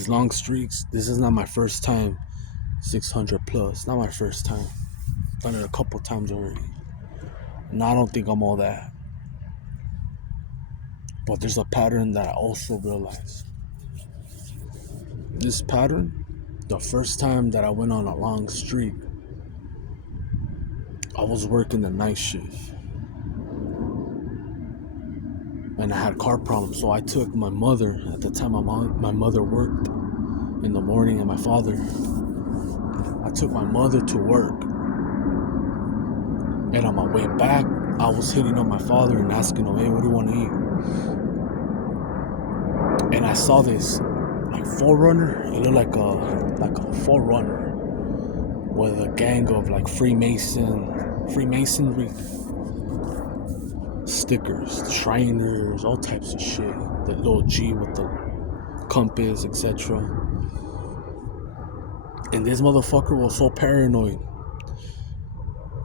these long streaks, this is not my first time 600 plus. Not my first time. Done it a couple times already. And I don't think I'm all that. But there's a pattern that I also realized. This pattern, the first time that I went on a long streak, I was working the night shift. And I had car problems. So I took my mother, at the time my mother worked in the morning, and my father, I took my mother to work. And on my way back, I was hitting up my father and asking him, hey, what do you want to eat? And I saw this like forerunner. It looked like a forerunner with a gang of like Freemasonry stickers, Shriners, all types of shit. The little G with the compass, etc. And this motherfucker was so paranoid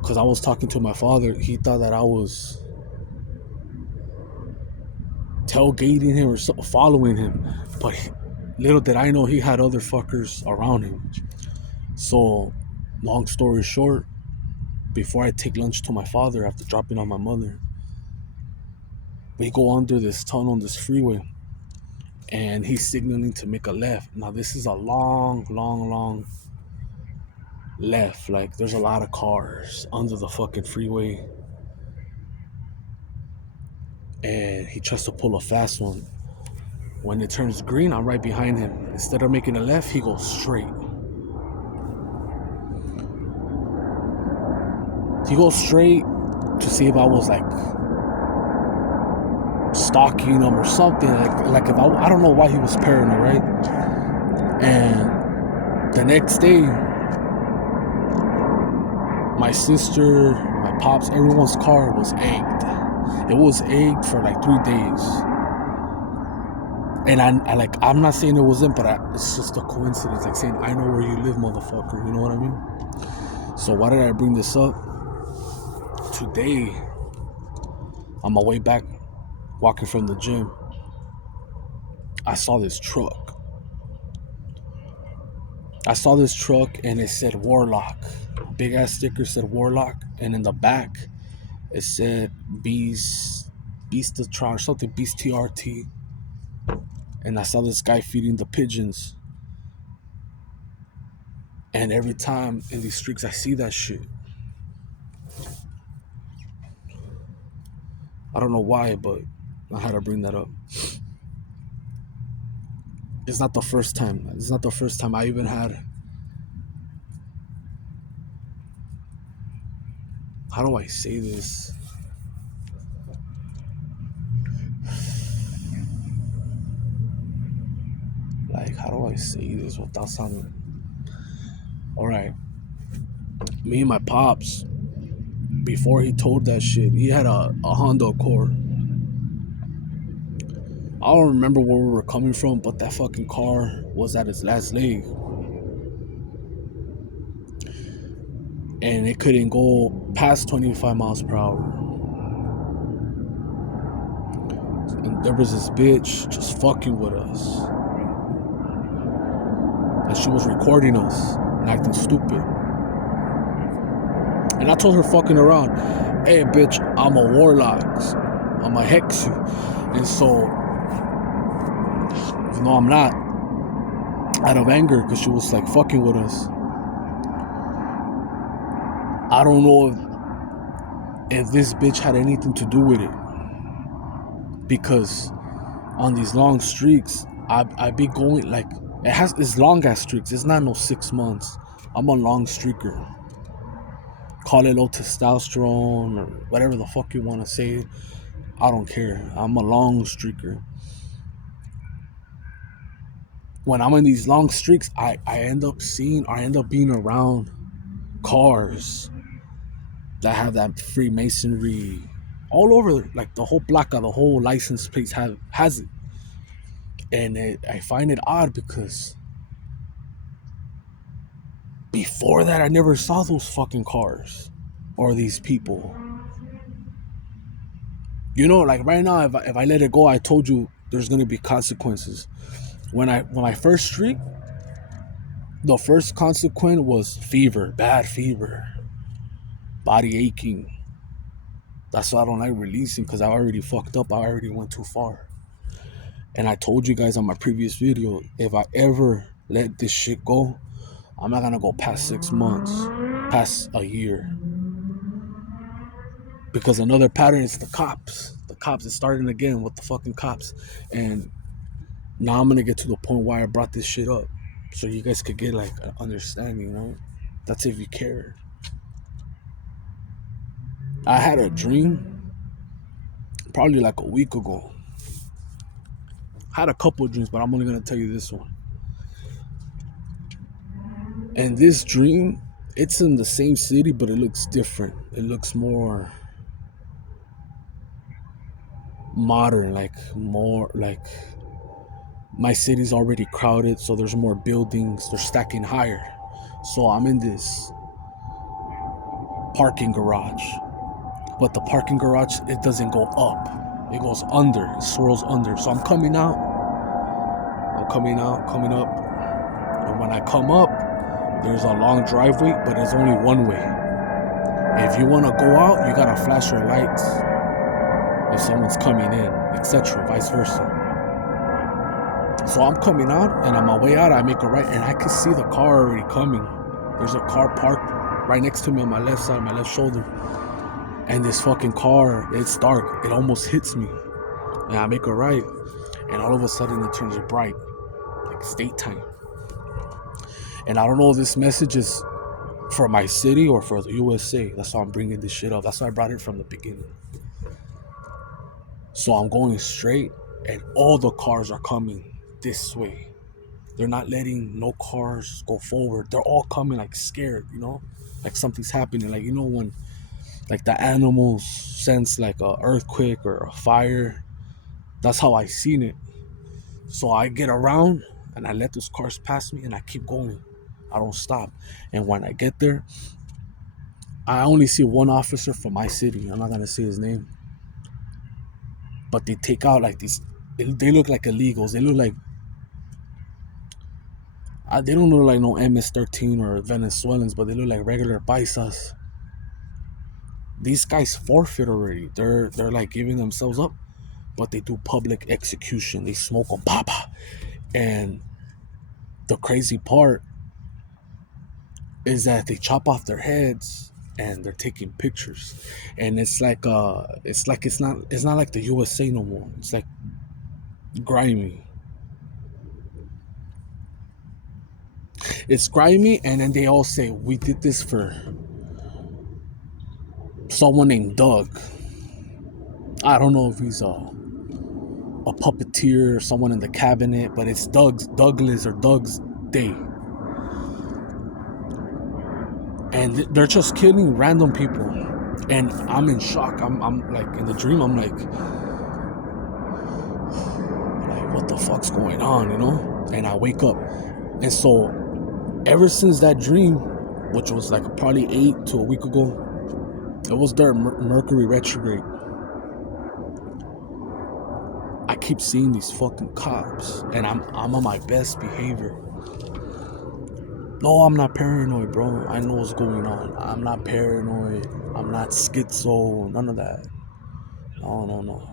because I was talking to my father. He thought that I was tailgating him or following him, but little did I know he had other fuckers around him. So, long story short, before I take lunch to my father after dropping on my mother, we go under this tunnel, this freeway, and he's signaling to make a left. Now this is a long left. Like, there's a lot of cars under the fucking freeway, and he tries to pull a fast one. When it turns green, I'm right behind him. Instead of making a left, he goes straight. He goes straight to see if I was like stalking him or something. Like if I don't know why he was paranoid, right? And the next day, my sister, my pops, everyone's car was egged. It was egged for like 3 days. And I'm not saying it wasn't, but it's just a coincidence. Like saying, I know where you live, motherfucker. You know what I mean? So why did I bring this up? Today, on my way back, walking from the gym, I saw this truck. And it said Warlock. Big ass sticker said Warlock. And in the back, it said Beastatron or something, Beast TRT. And I saw this guy feeding the pigeons. And every time in these streaks I see that shit, I don't know why, but I had to bring that up. It's not the first time. I even had, how do I say this? Like, how do I say this without sounding... Alright. Me and my pops, before he told that shit, he had a Honda Accord. I don't remember where we were coming from, but that fucking car was at its last leg. And it couldn't go past 25 miles per hour. And there was this bitch just fucking with us. And she was recording us and acting stupid. And I told her fucking around, hey bitch, I'm a Warlock. I'm a hex you. And so, even though I'm not, out of anger, because she was like fucking with us, I don't know if this bitch had anything to do with it. Because on these long streaks, I be going like, it's long ass streaks. It's not no 6 months. I'm a long streaker. Call it low testosterone or whatever the fuck you want to say. I don't care. I'm a long streaker. When I'm in these long streaks, I end up being around cars that have that Freemasonry all over. Like the whole placa, the whole license plate has it. And I find it odd because before that, I never saw those fucking cars or these people. You know, like right now, if I let it go, I told you there's going to be consequences. When I first streaked, the first consequence was fever, bad fever, body aching. That's why I don't like releasing, because I already fucked up. I already went too far. And I told you guys on my previous video, if I ever let this shit go, I'm not gonna go past 6 months, past a year. Because another pattern is the cops. The cops is starting again with the fucking cops. And now I'm gonna get to the point why I brought this shit up. So you guys could get like an understanding, you know? That's if you care. I had a dream probably like a week ago. I had a couple of dreams, but I'm only gonna tell you this one. And this dream, it's in the same city, but it looks different. It looks more modern, like more like my city's already crowded, so there's more buildings, they're stacking higher. So I'm in this parking garage, but the parking garage, it doesn't go up, it goes under, it swirls under. So I'm coming out, coming up, and when I come up, there's a long driveway, but it's only one way. If you want to go out, you gotta flash your lights if someone's coming in, etc., vice versa. So I'm coming out, and on my way out, I make a right, and I can see the car already coming. There's a car parked right next to me on my left side, my left shoulder. And this fucking car, it's dark. It almost hits me. And I make a right, and all of a sudden it turns bright, like it's daytime. And I don't know if this message is for my city or for the USA. That's why I'm bringing this shit up. That's why I brought it from the beginning. So I'm going straight, and all the cars are coming this way. They're not letting no cars go forward. They're all coming like scared, you know? Like something's happening. Like, you know, when like the animals sense like a earthquake or a fire. That's how I seen it. So I get around and I let those cars pass me, and I keep going. I don't stop. And when I get there, I only see one officer from my city. I'm not gonna say his name. But they take out like these, they look like illegals. They look like, they don't look like no MS-13 or Venezuelans, but they look like regular paisas. These guys forfeit already. They're like giving themselves up, but they do public execution. They smoke them, papa. And the crazy part is that they chop off their heads and they're taking pictures. And it's not like the USA no more. It's like grimy. It's grimy, and then they all say, we did this for someone named Doug. I don't know if he's a puppeteer or someone in the cabinet, but it's Douglas or Doug's day. And they're just killing random people. And I'm in shock. I'm like, in the dream, I'm like, what the fuck's going on, you know? And I wake up. And so ever since that dream, which was like probably 8 to a week ago, it was during Mercury retrograde, I keep seeing these fucking cops, and I'm on my best behavior. No, I'm not paranoid, bro. I know what's going on. I'm not paranoid. I'm not schizo. None of that. No.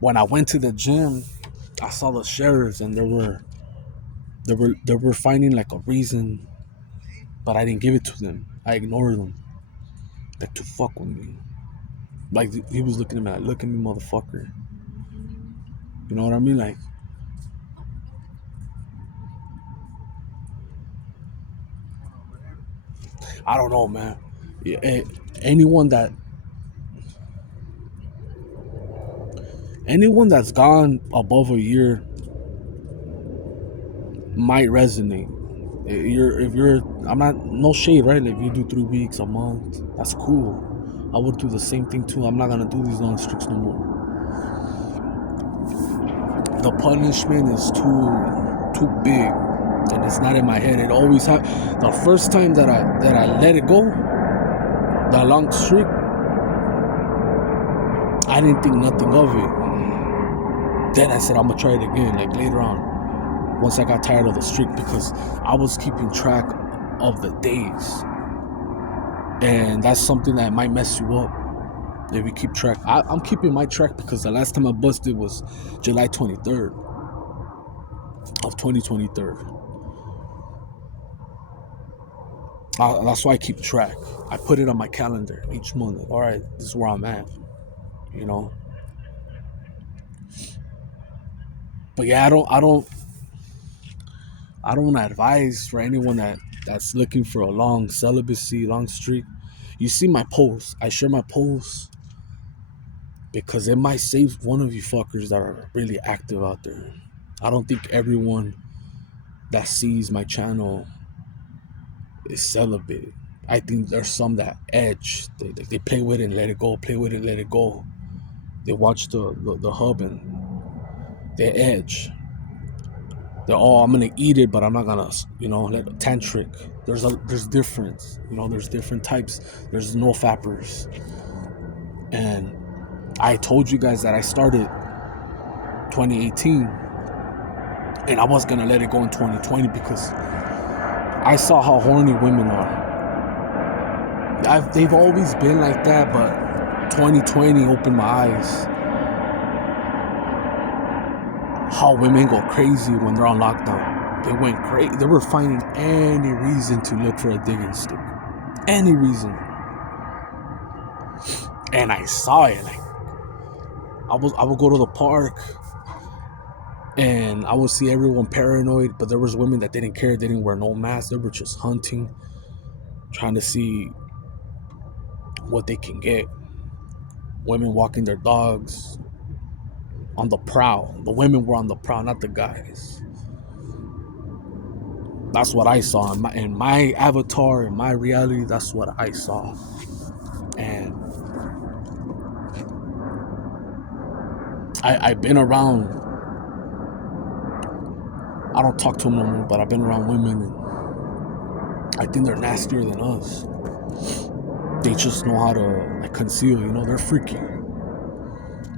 When I went to the gym, I saw the sheriffs, and they were finding like a reason, but I didn't give it to them. I ignored them, like, to fuck with me. Like, he was looking at me like, look at me, motherfucker. You know what I mean? Like, I don't know, man. Yeah, anyone that's gone above a year might resonate. If you're, I'm not, no shade, right? Like, if you do 3 weeks, a month, that's cool. I would do the same thing too. I'm not gonna do these long streaks no more. The punishment is too big, and it's not in my head. It always the first time that I let it go, the long streak, I didn't think nothing of it. Then I said I'm gonna try it again, like later on, once I got tired of the streak, because I was keeping track of the days, and that's something that might mess you up if you keep track. I'm keeping my track because the last time I busted was July 23rd of 2023. That's why I keep track. I put it on my calendar each month. All right, this is where I'm at, you know. But yeah, I don't advise for anyone that's looking for a long celibacy, long streak. You see my posts. I share my posts because it might save one of you fuckers that are really active out there. I don't think everyone that sees my channel is celibate. I think there's some that edge. They play with it and let it go. Play with it, let it go. They watch the hub and they edge. They're all, I'm gonna eat it, but I'm not gonna, let tantric. There's difference. There's different types. There's no fappers. And I told you guys that I started 2018 and I was gonna let it go in 2020 because I saw how horny women are. They've always been like that, but 2020 opened my eyes. How women go crazy when they're on lockdown. They went crazy. They were finding any reason to look for a digging stick. Any reason. And I saw it. I would go to the park and I would see everyone paranoid, but there was women that didn't care. They didn't wear no mask. They were just hunting, trying to see what they can get. Women walking their dogs on the prowl. The women were on the prowl, not the guys. That's what I saw in my avatar, in my reality. That's what I saw. And I've been around. I don't talk to them no more, but I've been around women, and I think they're nastier than us. They just know how to conceal. They're freaky.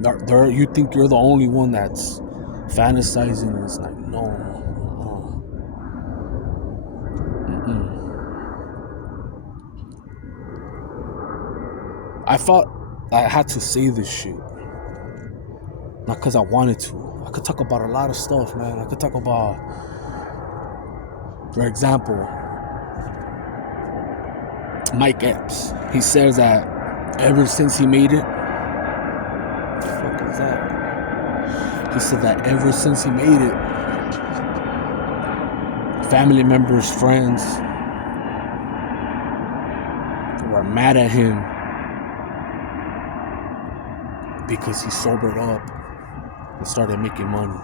You think you're the only one that's fantasizing, and it's like, no. I thought I had to say this shit. Not because I wanted to. I could talk about a lot of stuff, man. I could talk about, for example, Mike Epps. He says that ever since he made it, what the fuck is that? He said that ever since he made it, family members, friends were mad at him because he sobered up and started making money.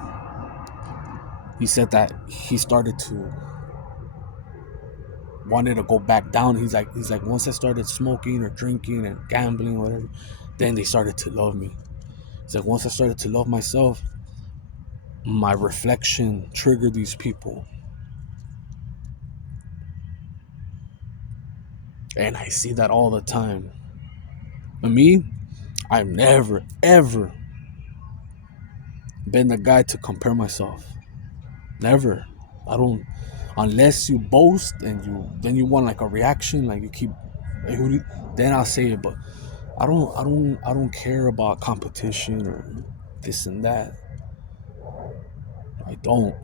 He said that he started to wanted to go back down. He's like once I started smoking or drinking and gambling or whatever, then they started to love me. He's like, once I started to love myself, my reflection triggered these people. And I see that all the time. For me, I've never, ever been the guy to compare myself. Never. I don't, unless you boast and then you want like a reaction, like you keep, then I'll say it. But I don't care about competition or this and that. I don't.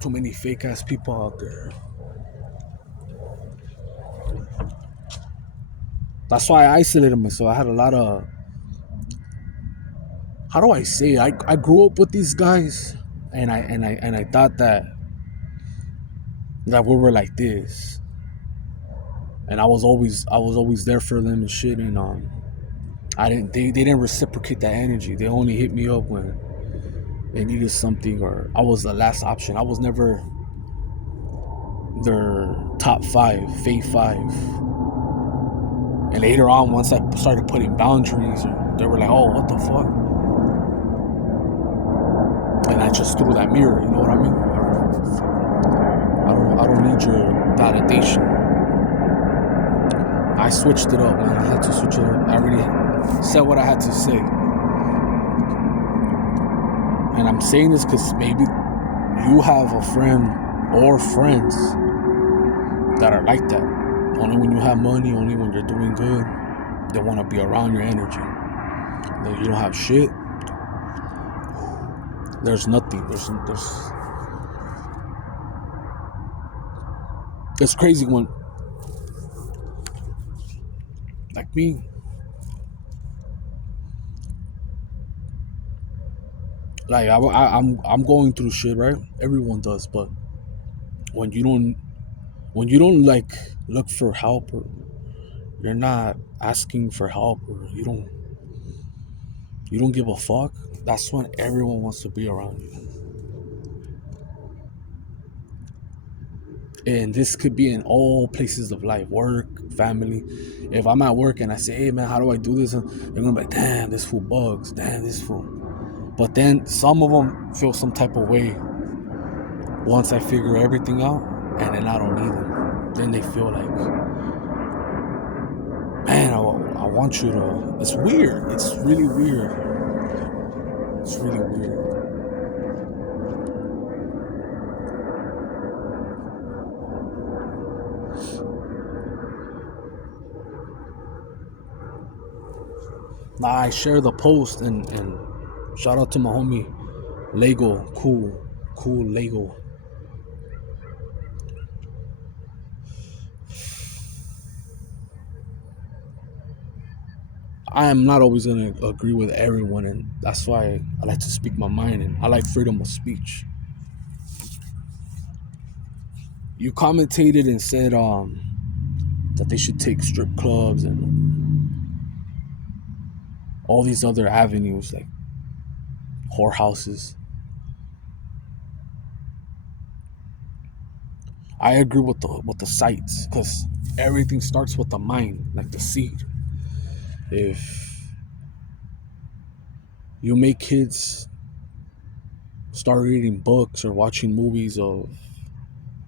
Too many fake ass people out there. That's why I isolated myself. I had a lot of, how do I say it? I grew up with these guys, and I thought that we were like this, and I was always there for them and shit. And they didn't reciprocate that energy. They only hit me up when they needed something, or I was the last option. I was never their top 5, fave 5. And later on, once I started putting boundaries, they were like, "Oh, what the fuck?" And I just threw that mirror. You know what I mean? I don't need your validation. I switched it up, man. I had to switch it up. said what I had to say. And I'm saying this because maybe you have a friend or friends that are like that. Only when you have money, only when you're doing good, they want to be around your energy. If you don't have shit, there's nothing. There's it's crazy when, like me, like I'm going through shit, right? Everyone does, but when you don't like look for help, or you're not asking for help, or you don't give a fuck, that's when everyone wants to be around you. And this could be in all places of life, work, family. If I'm at work and I say, hey man, how do I do this? They're gonna be like, damn, this fool bugs, damn, this fool. But then some of them feel some type of way once I figure everything out, and then I don't need them. Then they feel like, man, I want you to. It's weird. It's really weird. It's really weird. Now I share the post, and shout out to my homie Lego, cool Lego. I am not always gonna agree with everyone, and that's why I like to speak my mind, and I like freedom of speech. You commentated and said that they should take strip clubs and all these other avenues like whorehouses. I agree with the sites, because everything starts with the mind, like the seed. If you make kids start reading books or watching movies of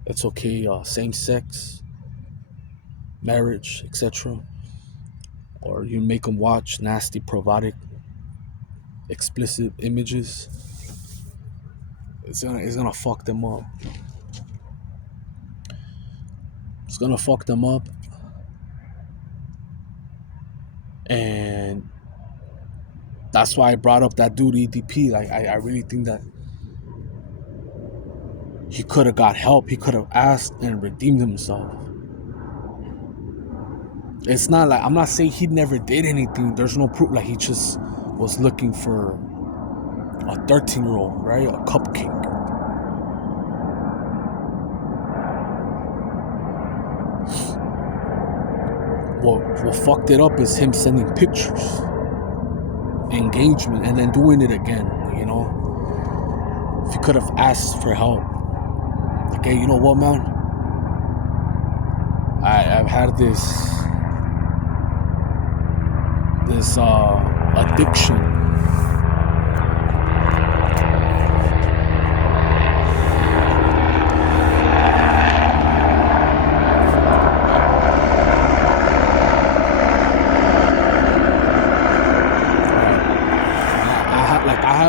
it's okay, same sex marriage, etc., or you make them watch nasty, provocative, explicit images, it's gonna fuck them up. It's gonna fuck them up, and that's why I brought up that dude EDP. Like I really think that he could have got help. He could have asked and redeemed himself. It's not like, I'm not saying he never did anything. There's no proof. Like he just was looking for a 13-year-old, right? A cupcake. What fucked it up is him sending pictures, engagement, and then doing it again. You know, if he could have asked for help, like, hey, you know what, man? I've had this addiction.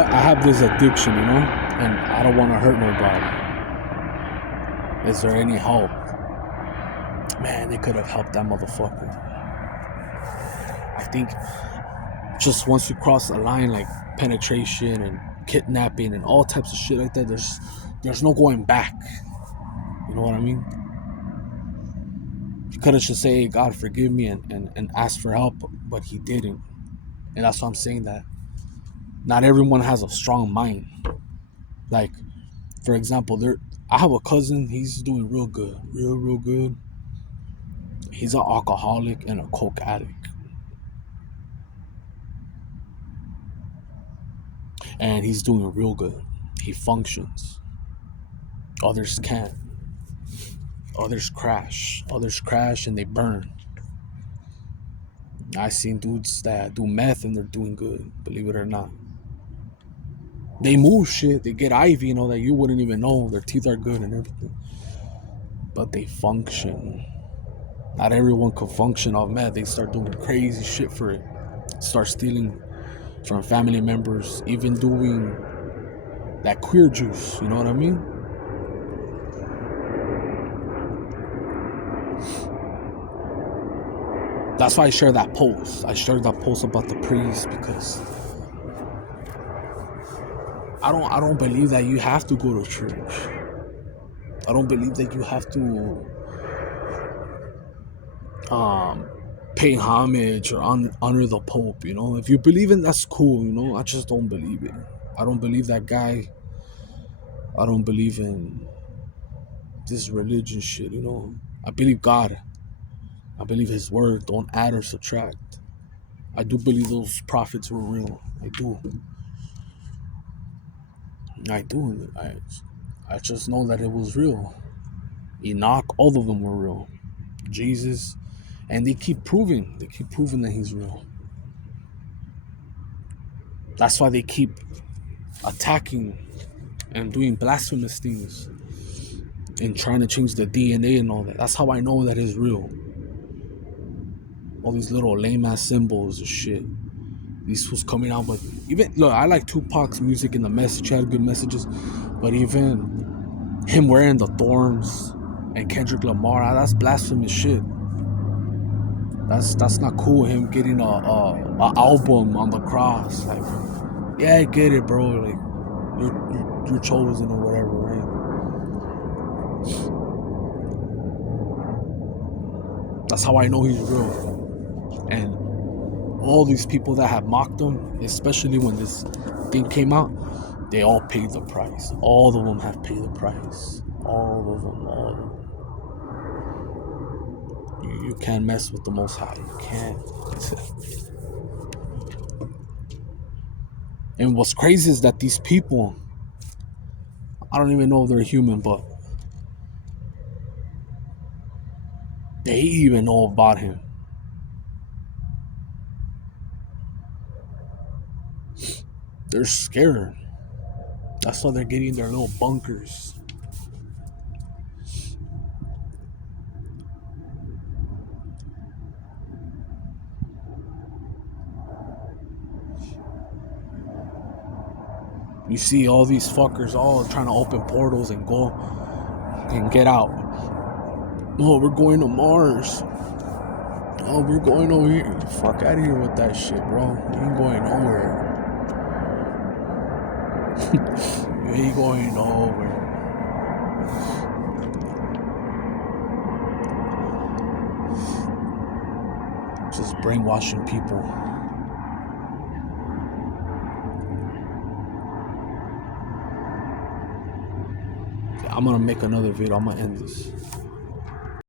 I have this addiction, you know, and I don't want to hurt nobody. Is there any help? Man, they could have helped that motherfucker. I think just once you cross the line, like penetration and kidnapping and all types of shit like that, there's no going back. You know what I mean? He could have just say, hey, God forgive me, and ask for help, but he didn't. And that's why I'm saying that not everyone has a strong mind. Like, for example, I have a cousin, he's doing real good. Real good. He's an alcoholic and a coke addict. And he's doing real good. He functions. Others can't. Others crash. Others crash and they burn. I've seen dudes that do meth and they're doing good, believe it or not. They move shit, they get ivy, you know, that you wouldn't even know. Their teeth are good and everything. But they function. Not everyone can function off meth. They start doing crazy shit for it. start stealing from family members, even doing that queer juice, you know what I mean? That's why I shared that post. I shared that post about the priest because I don't believe that you have to go to church. I don't believe that you have to pay homage or honor the Pope, you know. If you believe in that's cool, you know. I just don't believe it. I don't believe that guy. I don't believe in this religion shit, you know. I believe God. I believe his word, don't add or subtract. I do believe those prophets were real. I do. I do. I just know that it was real. Enoch, all of them were real. Jesus, and they keep proving that he's real. That's why they keep attacking and doing blasphemous things and trying to change the DNA and all that. That's how I know that it's real. All these little lame ass symbols and shit. These was coming out, but even look, I like Tupac's music and the message. He had good messages, but even him wearing the thorns and Kendrick Lamar, that's blasphemous shit. That's not cool. Him getting a album on the cross, like, yeah, I get it, bro. Like, you're chosen or whatever, right? That's how I know he's real. And all these people that have mocked him, especially when this thing came out, they all paid the price. All of them have paid the price. All of them. You can't mess with the Most High. You can't. And what's crazy is that these people, I don't even know if they're human, but they even know about him. They're scared. That's why they're getting their little bunkers. You see all these fuckers all trying to open portals and go and get out. Oh, we're going to Mars. Oh, we're going over here. Fuck out of here with that shit, bro. You ain't going nowhere. You ain't going nowhere. Just brainwashing people. I'm gonna make another video. I'm gonna end this.